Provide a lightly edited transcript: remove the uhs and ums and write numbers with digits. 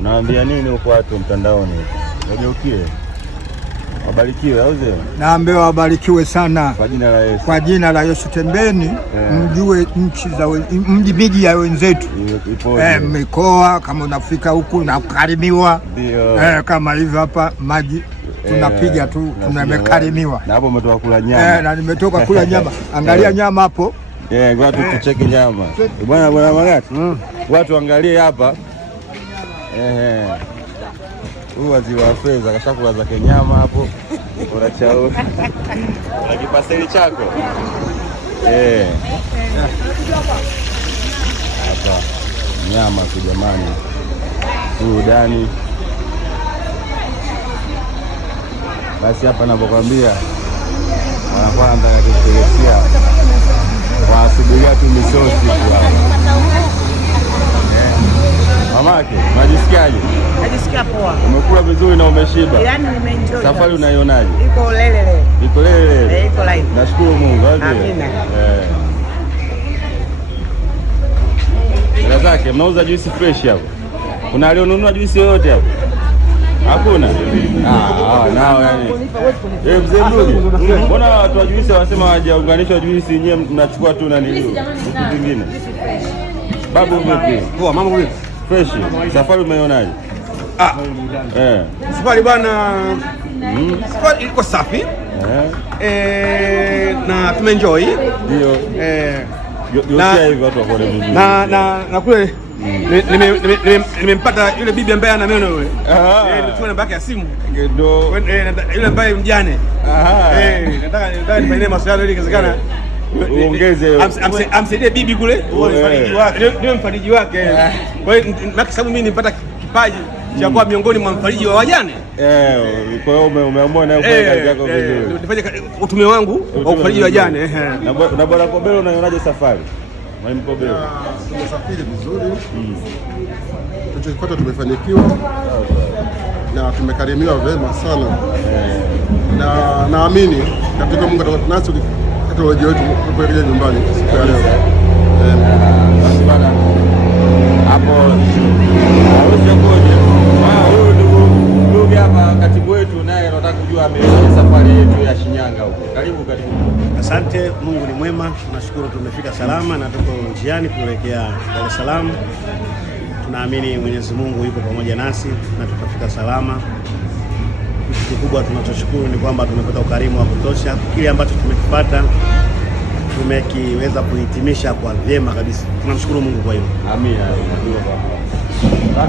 Unawaambia nini huko watu mtandaoni? Wageukie. Wabarikiwe au sio? Naambia wabarikiwe sana kwa jina la Yesu. Kwa jina la Yesu, tembeni mjue nchi za miji ya wenzetu. Mikoa kama unafika huku na kukarimiwa. Kama hivyo hapa maji tunapiga tu tunamekarimiwa. Na hapo umetoka kula nyama. Na nimetoka kula nyama. Angalia nyama hapo. Watu tucheke nyama. Bwana Magati. Watu angalie hapa. Huyu waziri wa fedha kashakula zake nyama hapo. Unachao. Na kipaseli chako. Hapa nyama tu jamani. Burudani. Basi hapa ninapokuambia wanakuwa wanataka kutuletea wasubiria tu misosi tu hapa. Mamake, unajisikiaje? Najisikia poa. Umekula vizuri na umeshiba? Yaani nimeenjoy. Safari unaionaje? Iko lelele. Iko lelele. Iko live. Nashukuru Mungu. Amina. Dada zake, mnauza juisi fresh hapo? Kuna alionunua juisi yoyote hapo? Hakuna? Nao yani. Mzee Mdugi, mbona watu wa juisi wanasema hawajaunganishwa juisi, nyewe mnachukua tu na nini? Vitu vingine. Babu vipi? Poa, mambo vipi? Fresh. Safari umeionaje? Safari bwana, safari ilikuwa safi. Na tumeenjoy. Ndio. Yote hivi watu wako vizuri. Na kule nimempata yule bibi ambaye ana meno yule. Ndio namba yake ya simu. Ndio. Yule ambaye mjane. Nataka nifanyie maswali ili ikiwezekana uongeze amsaidie bibi kule, ndio mfariji wake. Kwa hiyo kwa sababu mimi nilipata kipaji cha kuwa miongoni mwa mfariji wa wajane. Kwa hiyo umeamua na kufanya kazi yako vizuri. Nifanye utume wangu wa kufariji wajane. Na bwana Kobelo, unaionaje safari? Mwalimu Kobelo. Tumesafiri vizuri. Tulichopata tumefanikiwa. Na tumekarimiwa vema sana. Na naamini katika Mungu atatunacho teknolojia yetu tupoelekea nyumbani siku ya leo. Basi bana. Hapo huyu ndugu hapa katibu wetu naye anataka kujua ameona safari yetu ya Shinyanga huko. Karibu. Asante, Mungu ni mwema. Tunashukuru tumefika salama na tuko njiani kuelekea Dar es Salaam. Tunaamini Mwenyezi Mungu yuko pamoja nasi na tutafika salama. Kitu kikubwa tunachoshukuru ni kwamba tumepata ukarimu wa kutosha. Kile ambacho tumekipata tumekiweza kuhitimisha kwa vyema kabisa. Tunamshukuru Mungu kwa hilo. Amina.